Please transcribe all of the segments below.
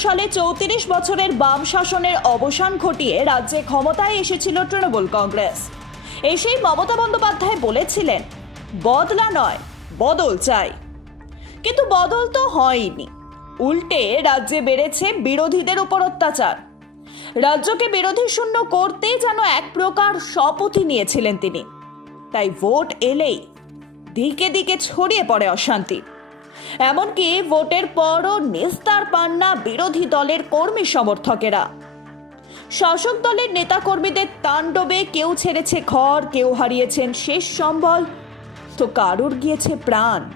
সালে চৌত্রিশ বছরের বাম শাসনের অবসান ঘটিয়ে রাজ্যে ক্ষমতায় এসেছিল তৃণমূল কংগ্রেস। এসেই মমতা বন্দ্যোপাধ্যায় বলেছিলেন, বদলা নয়, বদল চাই। কিন্তু বদল তো হয়নি। উল্টে রাজ্যে বেড়েছে বিরোধীদের উপর অত্যাচার। রাজ্যকে বিরোধী শূন্য করতে যেন এক প্রকার শপথই নিয়েছিলেন তিনি। তাই ভোট এলেই দিকে দিকে ছড়িয়ে পড়ে অশান্তি। এমনকি ভোটের পরও নিস্তার পান না বিরোধী দলের কর্মী সমর্থকেরা। শাসক দলের নেতাকর্মীদের তাণ্ডবে কেউ ছেড়েছে ঘর, কেউ হারিয়েছেন শেষ সম্বল। তো কারুর গিয়েছে প্রাণ?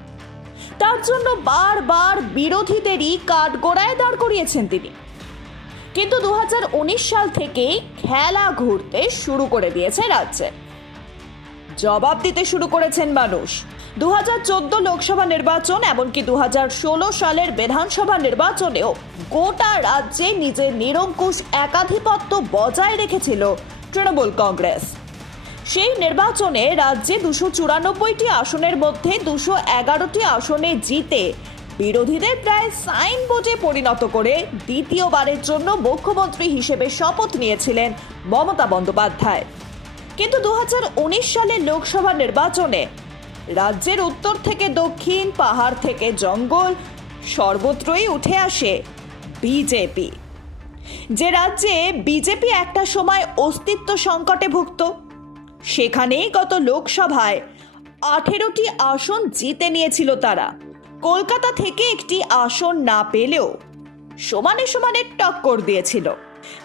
তার জন্য বারবার বিরোধীদেরই কাঠগোড়ায় দাঁড় করিয়েছেন তিনি। কিন্তু দু হাজার উনিশ সাল থেকেই খেলা ঘুরতে শুরু করে দিয়েছে রাজ্যে। জবাব দিতে শুরু করেছেন মানুষ। দু হাজার চোদ্দ লোকসভা নির্বাচন এমনকি দু হাজার ষোলো সালের বিধানসভা নির্বাচনেও গোটা রাজ্যে নিজের নিরঙ্কুশ একাধিপত্য বজায় রেখেছিল তৃণমূল কংগ্রেস। সেই নির্বাচনে রাজ্যে দুশো চুরানব্বইটি আসনের মধ্যে দুশো এগারোটি আসনে জিতে বিরোধীদের প্রায় সাইন বোর্ডে পরিণত করে দ্বিতীয়বারের জন্য মুখ্যমন্ত্রী হিসেবে শপথ নিয়েছিলেন মমতা বন্দ্যোপাধ্যায়। কিন্তু দু হাজার উনিশ সালের লোকসভা নির্বাচনে রাজ্যের উত্তর থেকে দক্ষিণ, পাহাড় থেকে জঙ্গল, সর্বত্রই উঠে আসে বিজেপি। যে রাজ্যে বিজেপি একটা সময় অস্তিত্ব সংকটে ভুগত, সেখানেই গত লোকসভায় আঠেরোটি আসন জিতে নিয়েছিল তারা। কলকাতা থেকে একটি আসন না পেলেও সমানে সমানে টক্কর দিয়েছিল।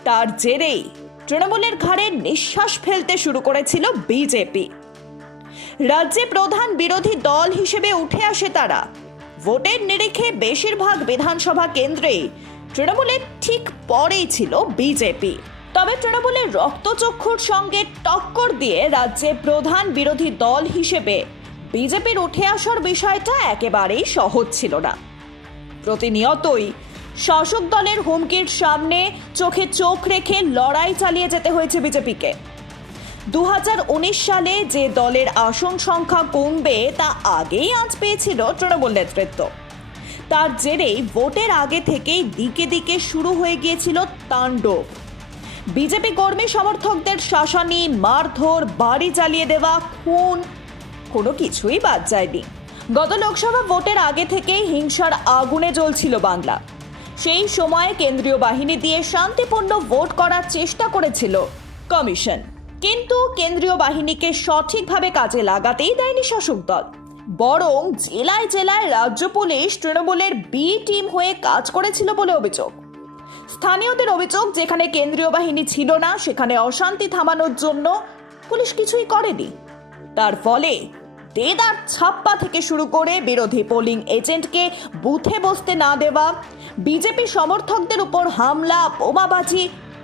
তার জেরেই তৃণমূলের ঘাড়ে নিঃশ্বাস ফেলতে শুরু করেছিল বিজেপি। রাজ্যে প্রধান বিরোধী দল হিসেবে উঠে আসে তারা। ভোটের নিরিখে বেশিরভাগ বিধানসভা কেন্দ্রেই তৃণমূলের ঠিক পরেই ছিল বিজেপি। তবে তৃণমূলের রক্তচক্ষুর সঙ্গে টক্কর দিয়ে রাজ্যে প্রধান বিরোধী দল হিসেবে বিজেপির উঠে আসার বিষয়টা একেবারেই সহজ ছিল না। প্রতিনিয়তই শাসক দলের হুমকির সামনে চোখে চোখ রেখে লড়াই চালিয়ে যেতে হয়েছে বিজেপিকে। দু হাজার উনিশ সালে যে দলের আসন সংখ্যা কমবে, তা আগেই আঁচ পেয়েছিল তৃণমূল নেতৃত্ব। তার জেরেই ভোটের আগে থেকেই দিকে দিকে শুরু হয়ে গিয়েছিল তাণ্ডব। বিজেপি কর্মী সমর্থকদের শাসানি, মারধর, বাড়ি জ্বালিয়ে দেওয়া, খুন, কোনো কিছুই বাদ যায়নি। গত লোকসভা ভোটের আগে থেকেই হিংসার আগুনে জ্বলছিল বাংলা। সেই সময়ে কেন্দ্রীয় বাহিনী দিয়ে শান্তিপূর্ণ ভোট করার চেষ্টা করেছিল কমিশন। কিন্তু কেন্দ্রীয় বাহিনীকে সঠিকভাবে কাজে লাগাতেই দেয়নি শাসক দল। বরং জেলায় জেলায় রাজ্য পুলিশ তৃণমূলের বি টিম হয়ে কাজ করেছিল বলে অভিযোগ। স্থানীয়দের অভিযোগ, যেখানে কেন্দ্রীয় বাহিনী ছিল না, সেখানে অশান্তি থামানোর জন্য পুলিশ কিছুই করেনি। তার ফলে দেদার ছাপ্পা থেকে শুরু করে বিরোধী পোলিং এজেন্টকে বুথে বসতে না দেওয়া, বিজেপি সমর্থকদের উপর হামলা, বোমাবাজি,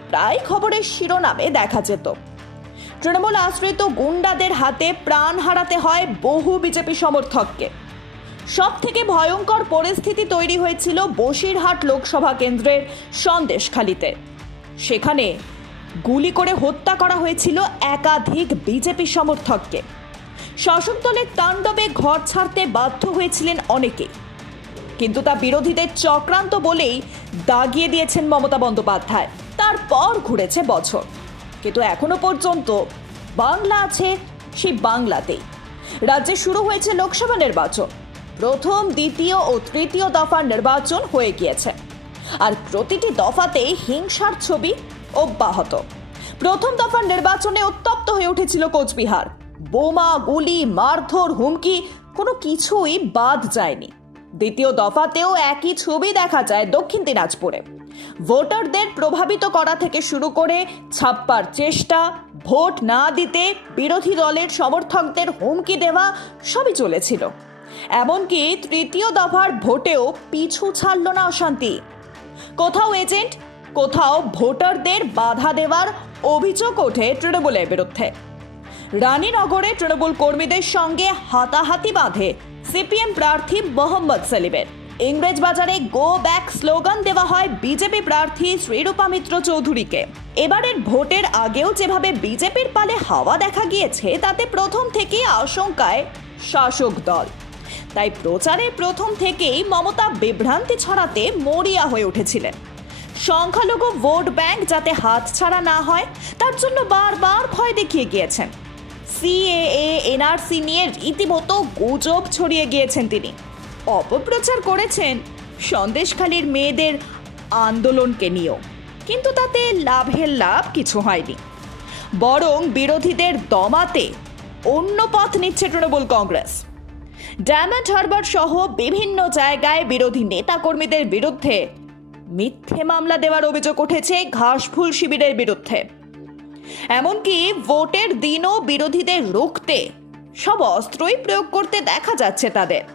প্রায় খবরের শিরোনামে দেখা যেত। তৃণমূল আশ্রিত গুন্ডাদের হাতে প্রাণ হারাতে হয় বহু বিজেপি সমর্থককে। সব থেকে ভয়ঙ্কর পরিস্থিতি তৈরি হয়েছিল বসিরহাট লোকসভা কেন্দ্রের সন্দেশখালিতে। সেখানে গুলি করে হত্যা করা হয়েছিল একাধিক বিজেপি সমর্থককে। শাসক দলের তাণ্ডবে ঘর ছাড়তে বাধ্য হয়েছিলেন অনেকে কিন্তু তা বিরোধীদের চক্রান্ত বলেই দাগিয়ে দিয়েছেন মমতা বন্দ্যোপাধ্যায়। তারপর ঘুরেছে বছর। কিন্তু এখনও পর্যন্ত বাংলা আছে সেই বাংলাতেই। রাজ্যে শুরু হয়েছে লোকসভা নির্বাচন। প্রথম, দ্বিতীয় ও তৃতীয় দফার নির্বাচন হয়ে গিয়েছে। আর প্রতিটি দফাতেই হিংসার ছবি অব্যাহত। প্রথম দফার নির্বাচনে উত্তপ্ত হয়ে উঠেছিল কোচবিহার। বোমা, গুলি, মারধর, হুমকি, কোনো কিছুই বাদ যায়নি। দ্বিতীয় দফাতেও একই ছবি দেখা যায় দক্ষিণ দিনাজপুরে। ভোটারদের প্রভাবিত করা থেকে শুরু করে ছাপ্পার চেষ্টা, ভোট না দিতে বিরোধী দলের সমর্থকদের হুমকি দেওয়া সবই চলেছিল। এমনকি তৃতীয় দফার ভোটেও পিছু ছাড়ল না অশান্তি। কোথাও এজেন্ট, কোথাও ভোটারদের বাধা দেওয়ার অভিযোগ ওঠে তৃণমূলের বিরুদ্ধে। রানীনগরে তৃণমূল কর্মীদের সঙ্গে হাতাহাতি বাঁধে সিপিএম প্রার্থী মোহাম্মদ সেলিমের। ইংরেজ বাজারে গো ব্যাক স্লোগান দেওয়া হয় বিজেপি প্রার্থী শ্রীরূপা মিত্র চৌধুরীকে। এবারের ভোটের আগেও যেভাবে বিজেপির পালে হাওয়া দেখা গিয়েছে, তাতে প্রথম থেকেই আশঙ্কায় শাসক দল। তাই প্রচারে প্রথম থেকেই মমতা বিভ্রান্তি ছড়াতে মরিয়া হয়ে উঠেছিলেন। সংখ্যালঘু ভোট ব্যাংক যাতে হাতছাড়া না হয়, তার জন্য বারবার ভয় দেখিয়ে গিয়েছেন। সিএএ এনআরসি নিয়ে রীতিমতো গুজব ছড়িয়ে গিয়েছেন তিনি। অপপ্রচার করেছেন সন্দেশখালীর মেয়েদের আন্দোলনকে নিয়েও। কিন্তু তাতে লাভের লাভ কিছু হয়নি। বরং বিরোধীদের দমাতে অন্য পথ নিচ্ছে তৃণমূল কংগ্রেস। ডায়মন্ড হারবার সহ বিভিন্ন জায়গায় বিরোধী নেতাকর্মীদের বিরুদ্ধে মিথ্যে মামলা দেওয়ার অভিযোগ উঠেছে ঘাসফুল শিবিরের বিরুদ্ধে। এমনকি ভোটের দিনও বিরোধীদের রুখতে সব অস্ত্রই প্রয়োগ করতে দেখা যাচ্ছে তাদের।